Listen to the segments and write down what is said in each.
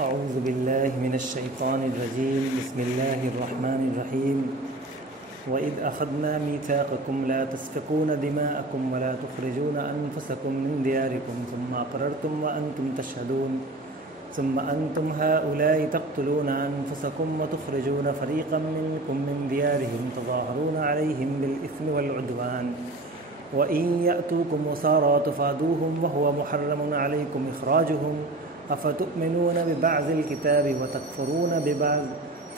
اعوذ باللہ من الشیطان الرجیم بسم اللہ الرحمن الرحیم وَإِذْ أَخَذْنَا مِيثَاقَكُمْ لَا تَسْفِكُونَ دِمَاءَكُمْ وَلَا تُخْرِجُونَ أَنفُسَكُمْ مِنْ دِيَارِكُمْ ثُمَّ أَقْرَرْتُمْ وَأَنْتُمْ تَشْهَدُونَ ثُمَّ أَنْتُمْ هَؤُلَاءِ تَقْتُلُونَ أَنفُسَكُمْ وَتُخْرِجُونَ فَرِيقًا مِنْكُمْ مِنْ دِيَارِهِمْ تَظَاهَرُونَ عَلَيْهِمْ بِالْإِثْمِ وَالْعُدْوَانِ وَإِنْ يَأْتُوكُمْ أُسَارَىٰ تُفَادُوهُمْ وَهُوَ مُحَرَّمٌ عَلَيْكُمْ إِخْرَاجُهُمْ أفتؤمنون ببعض الكتاب وتكفرون ببعض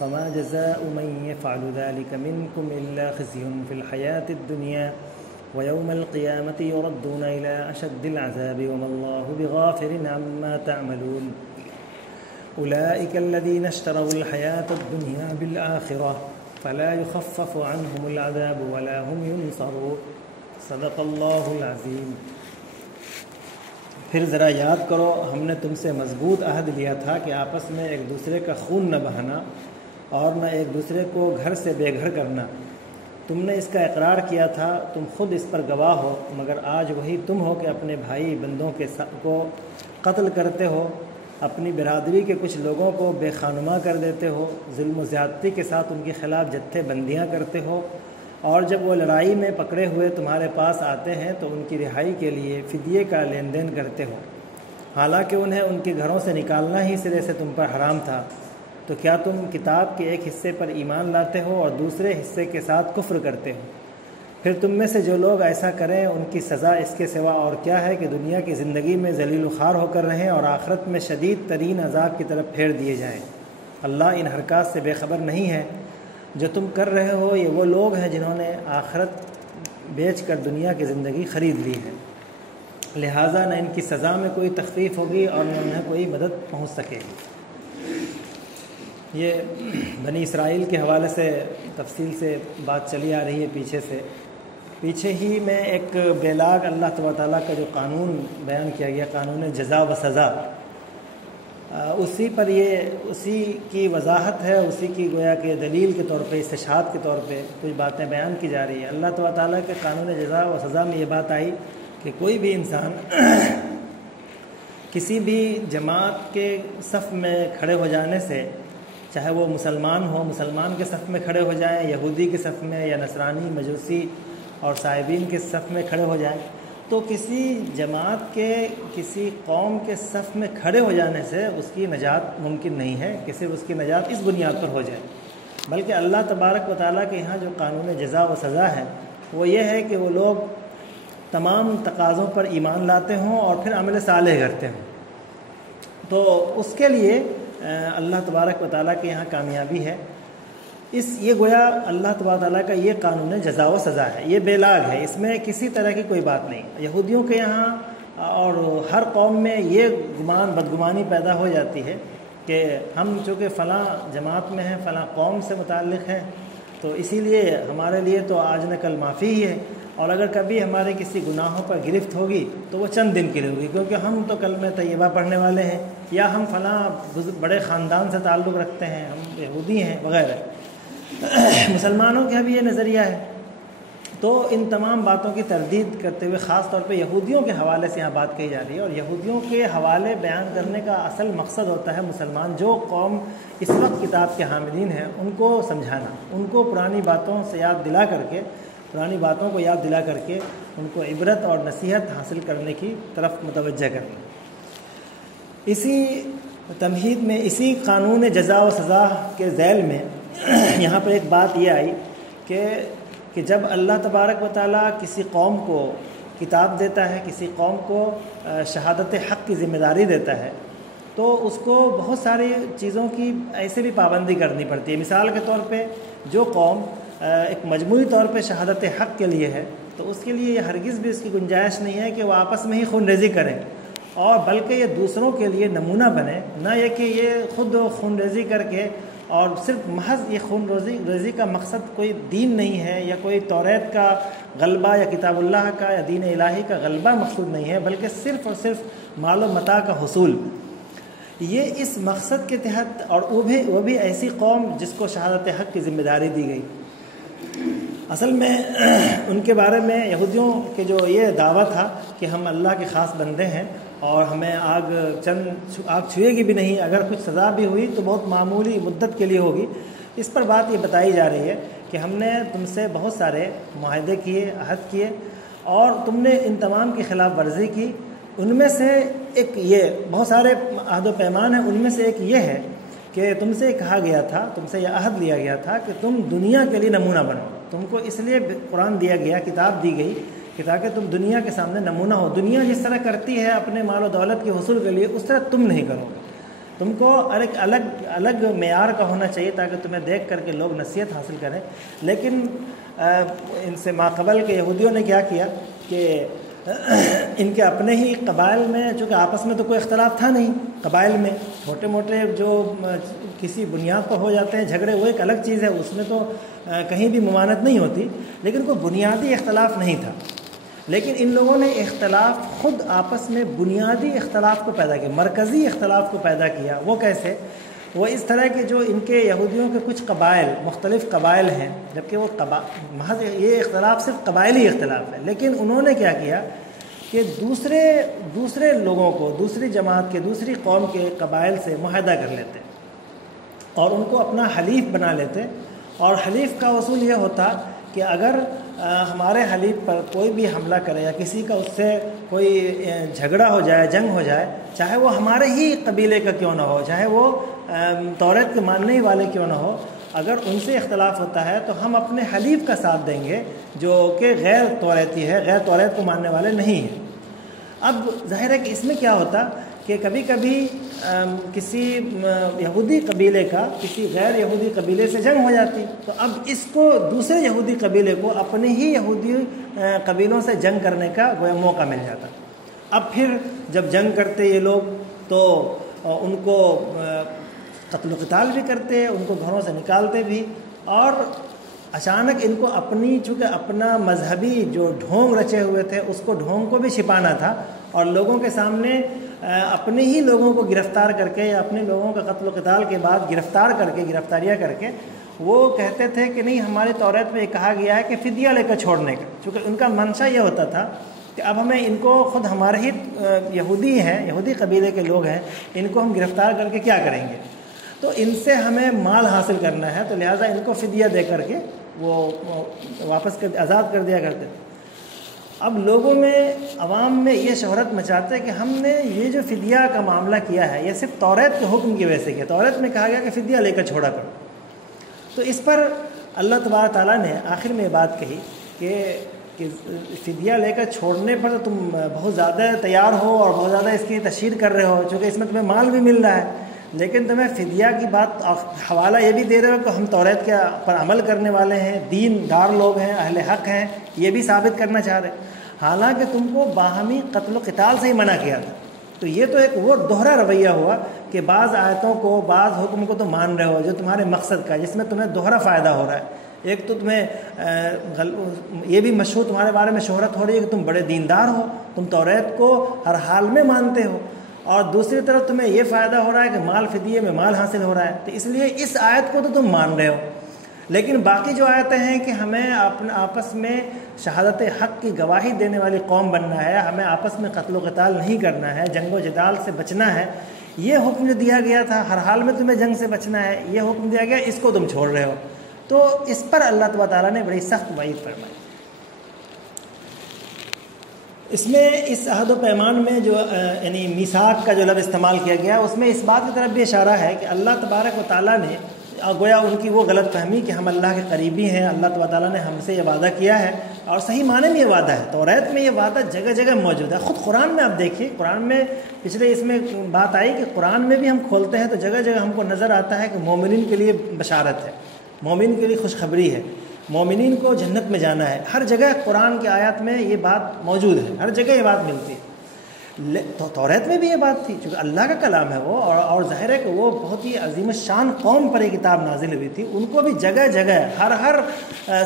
فما جزاء من يفعل ذلك منكم إلا خزي في الحياة الدنيا ويوم القيامة يردون إلى أشد العذاب وما الله بغافل عما تعملون أولئك الذين اشتروا الحياة الدنيا بالآخرة فلا يخفف عنهم العذاب ولا هم ينصرون صدق الله العظيم۔ پھر ذرا یاد کرو، ہم نے تم سے مضبوط عہد لیا تھا کہ آپس میں ایک دوسرے کا خون نہ بہانا اور نہ ایک دوسرے کو گھر سے بے گھر کرنا۔ تم نے اس کا اقرار کیا تھا، تم خود اس پر گواہ ہو، مگر آج وہی تم ہو کہ اپنے بھائی بندوں کو قتل کرتے ہو، اپنی برادری کے کچھ لوگوں کو بے خانما کر دیتے ہو، ظلم و زیادتی کے ساتھ ان کے خلاف جتھے بندیاں کرتے ہو، اور جب وہ لڑائی میں پکڑے ہوئے تمہارے پاس آتے ہیں تو ان کی رہائی کے لیے فدیے کا لین دین کرتے ہو، حالانکہ انہیں ان کے گھروں سے نکالنا ہی سرے سے تم پر حرام تھا۔ تو کیا تم کتاب کے ایک حصے پر ایمان لاتے ہو اور دوسرے حصے کے ساتھ کفر کرتے ہو؟ پھر تم میں سے جو لوگ ایسا کریں ان کی سزا اس کے سوا اور کیا ہے کہ دنیا کی زندگی میں ذلیل و خوار ہو کر رہیں اور آخرت میں شدید ترین عذاب کی طرف پھیر دیے جائیں۔ اللہ ان حرکات سے بے خبر نہیں ہے جو تم کر رہے ہو۔ یہ وہ لوگ ہیں جنہوں نے آخرت بیچ کر دنیا کی زندگی خرید لی ہے، لہٰذا نہ ان کی سزا میں کوئی تخفیف ہوگی اور نہ انہیں کوئی مدد پہنچ سکے گی۔ یہ بنی اسرائیل کے حوالے سے تفصیل سے بات چلی آ رہی ہے پیچھے ہی میں ایک بیلاگ اللہ تبارک تعالیٰ کا جو قانون بیان کیا گیا، قانون جزا و سزا، اسی کی وضاحت ہے، اسی کی گویا کہ دلیل کے طور پہ، استشہاد کے طور پہ کچھ باتیں بیان کی جا رہی ہیں۔ اللہ تبارک تعالیٰ کے قانون جزا و سزا میں یہ بات آئی کہ کوئی بھی انسان کسی بھی جماعت کے صف میں کھڑے ہو جانے سے، چاہے وہ مسلمان ہو، مسلمان کے صف میں کھڑے ہو جائیں، یہودی کے صف میں، یا نصرانی، مجوسی اور صائبین کے صف میں کھڑے ہو جائیں، تو کسی جماعت کے، کسی قوم کے صف میں کھڑے ہو جانے سے اس کی نجات ممکن نہیں ہے کہ صرف اس کی نجات اس بنیاد پر ہو جائے، بلکہ اللہ تبارک و تعالیٰ کے یہاں جو قانون جزا و سزا ہے وہ یہ ہے کہ وہ لوگ تمام تقاضوں پر ایمان لاتے ہوں اور پھر عمل صالح کرتے ہوں، تو اس کے لیے اللہ تبارک و تعالیٰ کے یہاں کامیابی ہے۔ یہ گویا اللہ تبارک تعالیٰ کا یہ قانون جزا و سزا ہے، یہ بیلاگ ہے، اس میں کسی طرح کی کوئی بات نہیں۔ یہودیوں کے یہاں اور ہر قوم میں یہ بدگمانی پیدا ہو جاتی ہے کہ ہم چونکہ فلاں جماعت میں ہیں، فلاں قوم سے متعلق ہیں، تو اسی لیے ہمارے لیے تو آج نہ کل معافی ہی ہے، اور اگر کبھی ہمارے کسی گناہوں پر گرفت ہوگی تو وہ چند دن کی لیے ہوگی، کیونکہ ہم تو کلمہ طیبہ پڑھنے والے ہیں، یا ہم فلاں بڑے خاندان سے تعلق رکھتے ہیں، ہم یہودی ہیں وغیرہ۔ مسلمانوں کا بھی یہ نظریہ ہے۔ تو ان تمام باتوں کی تردید کرتے ہوئے خاص طور پہ یہودیوں کے حوالے سے یہاں بات کہی جا رہی ہے، اور یہودیوں کے حوالے بیان کرنے کا اصل مقصد ہوتا ہے مسلمان جو قوم اس وقت کتاب کے حاملین ہیں ان کو سمجھانا، ان کو پرانی باتوں سے یاد دلا کر کے، پرانی باتوں کو یاد دلا کر کے ان کو عبرت اور نصیحت حاصل کرنے کی طرف متوجہ کرنا۔ اسی تمہید میں، اسی قانون جزا و سزا کے ذیل میں یہاں پر ایک بات یہ آئی کہ جب اللہ تبارک و تعالیٰ کسی قوم کو کتاب دیتا ہے، کسی قوم کو شہادت حق کی ذمہ داری دیتا ہے، تو اس کو بہت ساری چیزوں کی ایسے بھی پابندی کرنی پڑتی ہے۔ مثال کے طور پہ جو قوم ایک مجموعی طور پہ شہادت حق کے لیے ہے، تو اس کے لیے یہ ہرگز بھی اس کی گنجائش نہیں ہے کہ وہ آپس میں ہی خون ریزی کریں، اور بلکہ یہ دوسروں کے لیے نمونہ بنے، نہ یہ کہ یہ خود خون ریزی کر کے، اور صرف محض یہ خون ریزی کا مقصد کوئی دین نہیں ہے، یا کوئی توریت کا غلبہ یا کتاب اللہ کا یا دین الہی کا غلبہ مقصود نہیں ہے، بلکہ صرف اور صرف مال و متاع کا حصول۔ یہ اس مقصد کے تحت، اور وہ بھی ایسی قوم جس کو شہادت حق کی ذمہ داری دی گئی۔ اصل میں ان کے بارے میں یہودیوں کے جو یہ دعویٰ تھا کہ ہم اللہ کے خاص بندے ہیں، اور ہمیں آگ چھوئے گی بھی نہیں، اگر کچھ سزا بھی ہوئی تو بہت معمولی مدت کے لیے ہوگی۔ اس پر بات یہ بتائی جا رہی ہے کہ ہم نے تم سے بہت سارے معاہدے کیے، عہد کیے، اور تم نے ان تمام کی خلاف ورزی کی۔ ان میں سے ایک یہ بہت سارے عہد و پیمان ہیں، ان میں سے ایک یہ ہے کہ تم سے کہا گیا تھا، تم سے یہ عہد لیا گیا تھا کہ تم دنیا کے لیے نمونہ بنو۔ تم کو اس لیے قرآن دیا گیا، کتاب دی گئی کہ تاکہ تم دنیا کے سامنے نمونہ ہو۔ دنیا جس طرح کرتی ہے اپنے مال و دولت کے حصول کے لیے، اس طرح تم نہیں کرو گے۔ تم کو ایک الگ معیار کا ہونا چاہیے تاکہ تمہیں دیکھ کر کے لوگ نصیحت حاصل کریں۔ لیکن ان سے ماقبل کے یہودیوں نے کیا کیا کہ ان کے اپنے ہی قبائل میں، چونکہ آپس میں تو کوئی اختلاف تھا نہیں، قبائل میں چھوٹے موٹے جو کسی بنیاد پر ہو جاتے ہیں جھگڑے، وہ ایک الگ چیز ہے، اس میں تو کہیں بھی ممانعت نہیں ہوتی، لیکن کوئی بنیادی اختلاف نہیں تھا۔ لیکن ان لوگوں نے اختلاف خود آپس میں بنیادی اختلاف کو پیدا کیا، مرکزی اختلاف کو پیدا کیا۔ وہ کیسے؟ وہ اس طرح کہ جو ان کے یہودیوں کے کچھ قبائل، مختلف قبائل ہیں، جبکہ وہ محض یہ اختلاف صرف قبائلی اختلاف ہے، لیکن انہوں نے کیا کیا کہ دوسرے لوگوں کو، دوسری جماعت کے، دوسری قوم کے قبائل سے معاہدہ کر لیتے اور ان کو اپنا حلیف بنا لیتے، اور حلیف کا اصول یہ ہوتا کہ اگر ہمارے حلیف پر کوئی بھی حملہ کرے یا کسی کا اس سے کوئی جھگڑا ہو جائے، جنگ ہو جائے، چاہے وہ ہمارے ہی قبیلے کا کیوں نہ ہو، چاہے وہ توریت کے ماننے والے کیوں نہ ہو، اگر ان سے اختلاف ہوتا ہے تو ہم اپنے حلیف کا ساتھ دیں گے جو کہ غیر توریتی ہے، غیر توریت کو ماننے والے نہیں ہیں۔ اب ظاہر ہے کہ اس میں کیا ہوتا کہ کبھی کبھی کسی یہودی قبیلے کا کسی غیر یہودی قبیلے سے جنگ ہو جاتی، تو اب اس کو دوسرے یہودی قبیلے کو اپنے ہی یہودی قبیلوں سے جنگ کرنے کا گویا موقع مل جاتا۔ اب پھر جب جنگ کرتے یہ لوگ تو ان کو قتل و قتال بھی کرتے، ان کو گھروں سے نکالتے بھی، اور اچانک ان کو چونکہ اپنا مذہبی جو ڈھونگ رچے ہوئے تھے اس کو ڈھونگ کو بھی چھپانا تھا، اور لوگوں کے سامنے اپنے ہی لوگوں کو گرفتار کر کے یا اپنے لوگوں کا قتل و قتال کے بعد گرفتاریاں کر کے وہ کہتے تھے کہ نہیں، ہماری توریت میں یہ کہا گیا ہے کہ فدیہ لے کر چھوڑنے کا، چونکہ ان کا منشا یہ ہوتا تھا کہ اب ہمیں ان کو خود ہمارے ہی یہودی ہیں، یہودی قبیلے کے لوگ ہیں، ان کو ہم گرفتار کر کے کیا کریں گے، تو ان سے ہمیں مال حاصل کرنا ہے، تو لہٰذا ان کو فدیہ دے کر کے وہ واپس آزاد کر دیا کرتے تھے۔ اب لوگوں میں، عوام میں یہ شہرت مچاتے کہ ہم نے یہ جو فدیہ کا معاملہ کیا ہے یہ صرف توریت کے حکم کی وجہ سے کیا، توریت میں کہا گیا کہ فدیہ لے کر چھوڑا کرو۔ تو اس پر اللہ تبارک تعالیٰ نے آخر میں یہ بات کہی کہ فدیہ لے کر چھوڑنے پر تم بہت زیادہ تیار ہو اور بہت زیادہ اس کی تشہیر کر رہے ہو، چونکہ اس میں تمہیں مال بھی مل رہا ہے، لیکن تمہیں فدیہ کی بات حوالہ یہ بھی دے رہے ہو کہ ہم توریت کے پر عمل کرنے والے ہیں، دین دار لوگ ہیں، اہل حق ہیں، یہ بھی ثابت کرنا چاہ رہے، حالانکہ تم کو باہمی قتل و قتال سے ہی منع کیا تھا۔ تو یہ تو ایک وہ دوہرا رویہ ہوا کہ بعض آیتوں کو، بعض حکم کو تو مان رہے ہو جو تمہارے مقصد کا، جس میں تمہیں دوہرا فائدہ ہو رہا ہے۔ ایک تو تمہیں یہ بھی مشہور تمہارے بارے میں شہرت ہو رہی ہے کہ تم بڑے دیندار ہو، تم توریت کو ہر حال میں مانتے ہو، اور دوسری طرف تمہیں یہ فائدہ ہو رہا ہے کہ مال فدیے میں مال حاصل ہو رہا ہے، تو اس لیے اس آیت کو تو تم مان رہے ہو، لیکن باقی جو آیتیں ہیں کہ ہمیں آپس میں شہادت حق کی گواہی دینے والی قوم بننا ہے، ہمیں آپس میں قتل و قتال نہیں کرنا ہے، جنگ و جدال سے بچنا ہے، یہ حکم جو دیا گیا تھا ہر حال میں تمہیں جنگ سے بچنا ہے، یہ حکم دیا گیا، اس کو تم چھوڑ رہے ہو۔ تو اس پر اللہ تبارک تعالیٰ نے بڑی سخت وعید فرمائی۔ اس میں اس عہد و پیمان میں جو یعنی میثاق کا جو لفظ استعمال کیا گیا، اس میں اس بات کی طرف بھی اشارہ ہے کہ اللہ تبارک و تعالیٰ نے گویا ان کی وہ غلط فہمی کہ ہم اللہ کے قریبی ہیں، اللہ تبارک تعالیٰ نے ہم سے یہ وعدہ کیا ہے، اور صحیح معنی میں یہ وعدہ ہے، توریت میں یہ وعدہ جگہ جگہ موجود ہے۔ خود قرآن میں آپ دیکھیے، قرآن میں پچھلے اس میں بات آئی کہ قرآن میں بھی ہم کھولتے ہیں تو جگہ جگہ ہم کو نظر آتا ہے کہ مومنین کے لیے بشارت ہے، مومن کے لیے خوشخبری ہے، مومنین کو جنت میں جانا ہے۔ ہر جگہ قرآن کی آیات میں یہ بات موجود ہے، ہر جگہ یہ بات ملتی ہے۔ تو توریت میں بھی یہ بات تھی، چونکہ اللہ کا کلام ہے وہ، اور ظاہر ہے کہ وہ بہت ہی عظیم الشان قوم پر یہ کتاب نازل ہوئی تھی، ان کو بھی جگہ جگہ ہر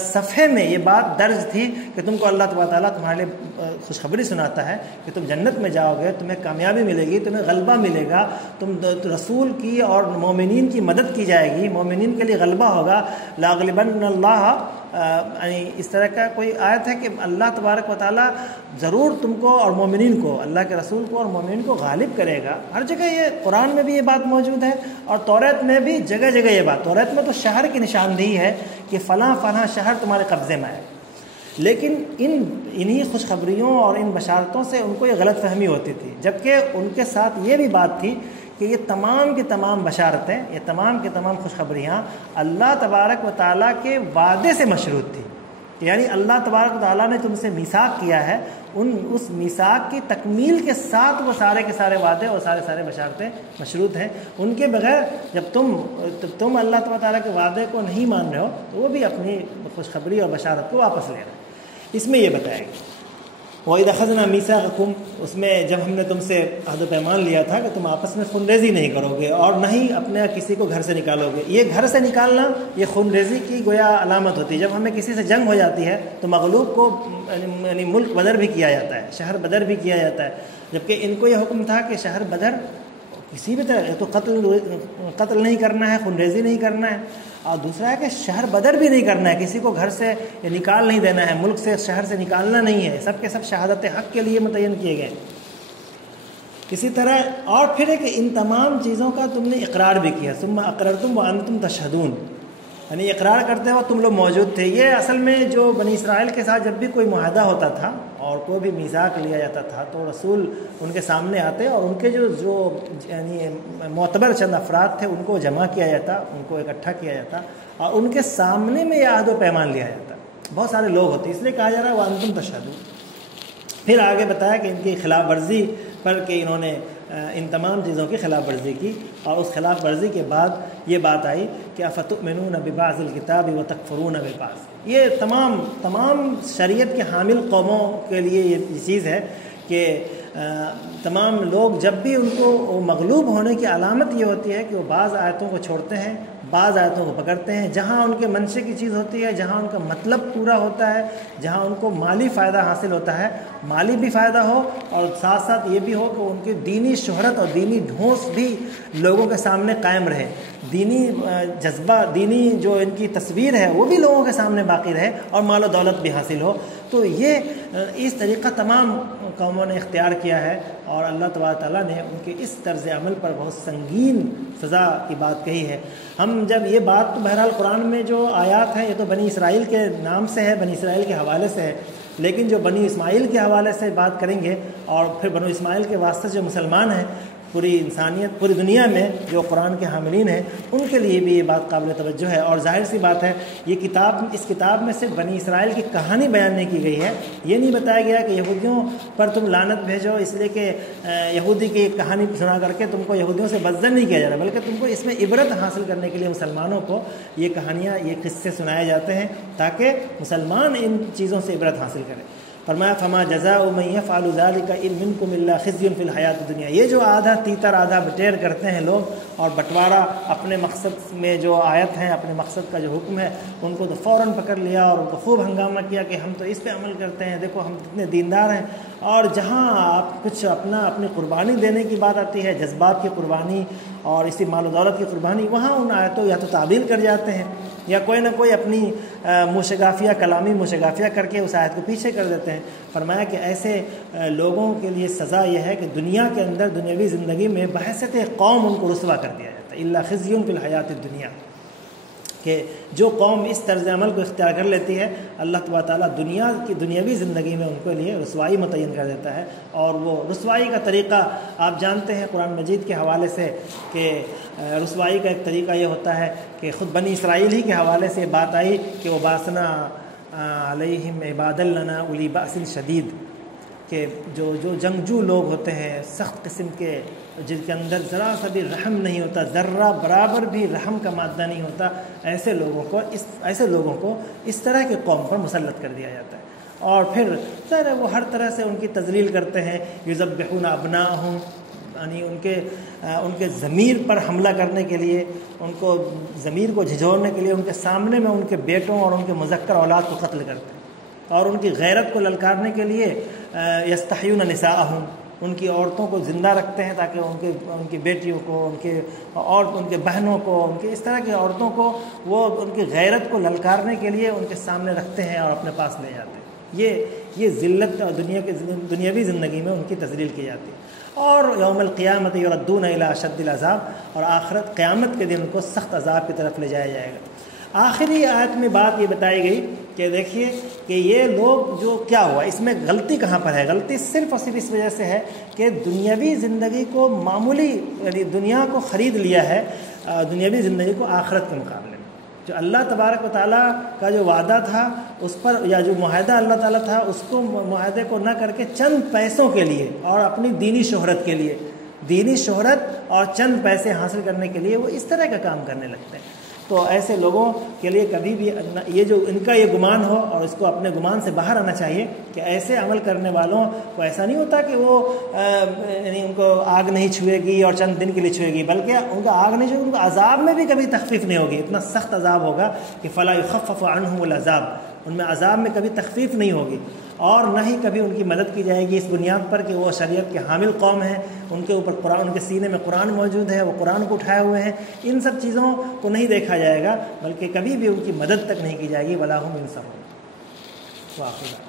صفحے میں یہ بات درج تھی کہ تم کو اللہ تبارک تعالیٰ تمہارے لیے خوشخبری سناتا ہے کہ تم جنت میں جاؤ گے، تمہیں کامیابی ملے گی، تمہیں غلبہ ملے گا، تم رسول کی اور مومنین کی مدد کی جائے گی، مومنین کے لیے غلبہ ہوگا، لاغلبن اللہ یعنی اس طرح کا کوئی آیت ہے کہ اللہ تبارک و تعالیٰ ضرور تم کو اور مومنین کو، اللہ کے رسول کو اور مومنین کو غالب کرے گا. ہر جگہ یہ قرآن میں بھی یہ بات موجود ہے اور توریت میں بھی جگہ جگہ یہ بات. توریت میں تو شہر کی نشاندہی ہے کہ فلاں فلاں شہر تمہارے قبضے میں ہے، لیکن انہی خوشخبریوں اور ان بشارتوں سے ان کو یہ غلط فہمی ہوتی تھی، جبکہ ان کے ساتھ یہ بھی بات تھی کہ یہ تمام کی تمام بشارتیں، یہ تمام کی تمام خوشخبریاں اللہ تبارک و تعالیٰ کے وعدے سے مشروط تھی. یعنی اللہ تبارک و تعالیٰ نے تم سے میثاق کیا ہے، اس میثاق کی تکمیل کے ساتھ وہ سارے کے سارے وعدے اور سارے بشارتیں مشروط ہیں. ان کے بغیر جب تم اللہ تبارک و تعالیٰ کے وعدے کو نہیں مان رہے ہو تو وہ بھی اپنی خوشخبری اور بشارت کو واپس لے رہے ہیں. اس میں یہ بتایا گیا وَإِذْ أَخَذْنَا مِيثَاقَكُمْ، اس میں جب ہم نے تم سے عہد و پیمان لیا تھا کہ تم آپس میں خون ریزی نہیں کرو گے اور نہ ہی اپنے کسی کو گھر سے نکالو گے. یہ گھر سے نکالنا یہ خون ریزی کی گویا علامت ہوتی ہے. جب ہمیں کسی سے جنگ ہو جاتی ہے تو مغلوب کو یعنی ملک بدر بھی کیا جاتا ہے، شہر بدر بھی کیا جاتا ہے، جبکہ ان کو یہ حکم تھا کہ شہر بدر کسی بھی طرح تو قتل نہیں کرنا ہے، خون ریزی نہیں کرنا ہے، اور دوسرا ہے کہ شہر بدر بھی نہیں کرنا ہے، کسی کو گھر سے نکال نہیں دینا ہے، ملک سے شہر سے نکالنا نہیں ہے. سب کے سب شہادت حق کے لیے متعین کیے گئے. اسی طرح اور پھر ہے کہ ان تمام چیزوں کا تم نے اقرار بھی کیا. ثم اقررتم وانتم تشہدون، یعنی اقرار کرتے ہو تم لوگ موجود تھے. یہ اصل میں جو بنی اسرائیل کے ساتھ جب بھی کوئی معاہدہ ہوتا تھا اور کوئی بھی میثاق لیا جاتا تھا تو رسول ان کے سامنے آتے اور ان کے جو یعنی معتبر چند افراد تھے ان کو جمع کیا جاتا، ان کو اکٹھا کیا جاتا اور ان کے سامنے میں یہ عہد و پیمان لیا جاتا. بہت سارے لوگ ہوتے، اس لیے کہا جا رہا ہے وانتم تشہدون. پھر آگے بتایا کہ ان کی خلاف ورزی پر کہ انہوں نے ان تمام چیزوں کی خلاف ورزی کی، اور اس خلاف ورزی کے بعد یہ بات آئی کہ افتؤمنون ببعض الکتاب وتکفرون ببعض. یہ تمام شریعت کے حامل قوموں کے لیے یہ چیز ہے کہ تمام لوگ جب بھی ان کو مغلوب ہونے کی علامت یہ ہوتی ہے کہ وہ بعض آیتوں کو چھوڑتے ہیں، بعض آیتوں کو پکڑتے ہیں، جہاں ان کے منشے کی چیز ہوتی ہے، جہاں ان کا مطلب پورا ہوتا ہے، جہاں ان کو مالی فائدہ حاصل ہوتا ہے، مالی بھی فائدہ ہو اور ساتھ ساتھ یہ بھی ہو کہ ان کی دینی شہرت اور دینی ڈھونس بھی لوگوں کے سامنے قائم رہے، دینی جذبہ، دینی جو ان کی تصویر ہے وہ بھی لوگوں کے سامنے باقی رہے اور مال و دولت بھی حاصل ہو. تو یہ اس طریقہ تمام قوموں نے اختیار کیا ہے اور اللہ تبارک تعالیٰ نے ان کے اس طرز عمل پر بہت سنگین سزا کی بات کہی ہے. ہم جب یہ بات تو بہرحال قرآن میں جو آیات ہیں یہ تو بنی اسرائیل کے نام سے ہے، بنی اسرائیل کے حوالے سے ہے، لیکن جو بنی اسماعیل کے حوالے سے بات کریں گے اور پھر بنو اسماعیل کے واسطے جو مسلمان ہیں پوری انسانیت، پوری دنیا میں جو قرآن کے حاملین ہیں ان کے لیے بھی یہ بات قابل توجہ ہے. اور ظاہر سی بات ہے یہ اس کتاب میں صرف بنی اسرائیل کی کہانی بیان نہیں کی گئی ہے. یہ نہیں بتایا گیا کہ یہودیوں پر تم لعنت بھیجو اس لیے کہ یہودی کی کہانی سنا کر کے تم کو یہودیوں سے بدظن نہیں کیا جا رہا، بلکہ تم کو اس میں عبرت حاصل کرنے کے لیے مسلمانوں کو یہ کہانیاں، یہ قصے سنائے جاتے ہیں تاکہ مسلمان ان چیزوں سے عبرت حاصل کریں. فرمایا فما جزاء من يفعل ذلك منكم الا خزي في الحیات الدنیا. یہ جو آدھا تیتر آدھا بٹیر کرتے ہیں لوگ اور بٹوارا اپنے مقصد میں جو آیت ہیں، اپنے مقصد کا جو حکم ہے ان کو تو فوراً پکڑ لیا اور ان کو خوب ہنگامہ کیا کہ ہم تو اس پہ عمل کرتے ہیں، دیکھو ہم کتنے دیندار ہیں. اور جہاں آپ کچھ اپنی قربانی دینے کی بات آتی ہے، جذبات کی قربانی اور اسی مال و دولت کی قربانی، وہاں ان آیتوں یا تو تعبیر کر جاتے ہیں یا کوئی نہ کوئی اپنی موشگافیہ، کلامی موشگافیہ کر کے اس آیت کو پیچھے کر دیتے ہیں. فرمایا کہ ایسے لوگوں کے لیے سزا یہ ہے کہ دنیا کے اندر دنیاوی زندگی میں بحیثیت قوم ان کو رسوا کر دیا جاتا ہے. الا خزی فی الحیات الدنیا، کہ جو قوم اس طرز عمل کو اختیار کر لیتی ہے اللہ تبارک تعالیٰ دنیاوی زندگی میں ان کے لیے رسوائی متعین کر دیتا ہے. اور وہ رسوائی کا طریقہ آپ جانتے ہیں قرآن مجید کے حوالے سے کہ رسوائی کا ایک طریقہ یہ ہوتا ہے کہ خود بنی اسرائیل ہی کے حوالے سے بات آئی کہ وہ باسنا علیہم عباد لنا اولی باس شدید، کہ جو جنگجو لوگ ہوتے ہیں سخت قسم کے، جن کے اندر ذرا سا بھی رحم نہیں ہوتا، ذرہ برابر بھی رحم کا مادہ نہیں ہوتا، ایسے لوگوں کو اس طرح کے قوم پر مسلط کر دیا جاتا ہے. اور پھر ظاہر وہ ہر طرح سے ان کی تذلیل کرتے ہیں. یذبحون ابناءہم، یعنی ان کے ضمیر پر حملہ کرنے کے لیے، ان کو ضمیر کو جھنجھوڑنے کے لیے ان کے سامنے میں ان کے بیٹوں اور ان کے مذکر اولاد کو قتل کرتے ہیں. اور ان کی غیرت کو للکارنے کے لیے یستحیون نساءہم، ان کی عورتوں کو زندہ رکھتے ہیں تاکہ ان کی بیٹیوں کو، ان کے بہنوں کو، ان کے اس طرح کی عورتوں کو وہ ان کی غیرت کو للکارنے کے لیے ان کے سامنے رکھتے ہیں اور اپنے پاس لے جاتے ہیں۔ یہ ذلت اور دنیاوی زندگی میں ان کی تذلیل کی جاتی ہے۔ اور یوم القیامت یردون الی اشد العذاب، اور آخرت قیامت کے دن ان کو سخت عذاب کی طرف لے جایا جائے گا۔ آخری آیت میں بات یہ بتائی گئی کہ دیکھیے کہ یہ لوگ جو کیا ہوا، اس میں غلطی کہاں پر ہے؟ غلطی صرف اور صرف اس وجہ سے ہے کہ دنیاوی زندگی کو معمولی، یعنی دنیا کو خرید لیا ہے دنیاوی زندگی کو آخرت کے مقابلے میں۔ جو اللہ تبارک و تعالیٰ کا جو وعدہ تھا اس پر، یا جو معاہدہ اللہ تعالیٰ تھا اس کو، معاہدے کو نہ کر کے چند پیسوں کے لیے اور اپنی دینی شہرت کے لیے، دینی شہرت اور چند پیسے حاصل کرنے کے لیے وہ اس طرح کا کام کرنے لگتے ہیں۔ تو ایسے لوگوں کے لیے کبھی بھی یہ جو ان کا یہ گمان ہو، اور اس کو اپنے گمان سے باہر آنا چاہیے کہ ایسے عمل کرنے والوں کو ایسا نہیں ہوتا کہ وہ یعنی ان کو آگ نہیں چھوئے گی اور چند دن کے لیے چھوئے گی، بلکہ ان کا آگ نہیں چھوئے گی، ان کو عذاب میں بھی کبھی تخفیف نہیں ہوگی۔ اتنا سخت عذاب ہوگا کہ فلا یخفف عنہم العذاب، ان میں عذاب میں کبھی تخفیف نہیں ہوگی، اور نہ ہی کبھی ان کی مدد کی جائے گی اس بنیاد پر کہ وہ شریعت کے حامل قوم ہیں، ان کے اوپر قرآن، ان کے سینے میں قرآن موجود ہے، وہ قرآن کو اٹھائے ہوئے ہیں۔ ان سب چیزوں کو نہیں دیکھا جائے گا، بلکہ کبھی بھی ان کی مدد تک نہیں کی جائے گی۔ ولا هم ينصرون۔ وآخر دعوانا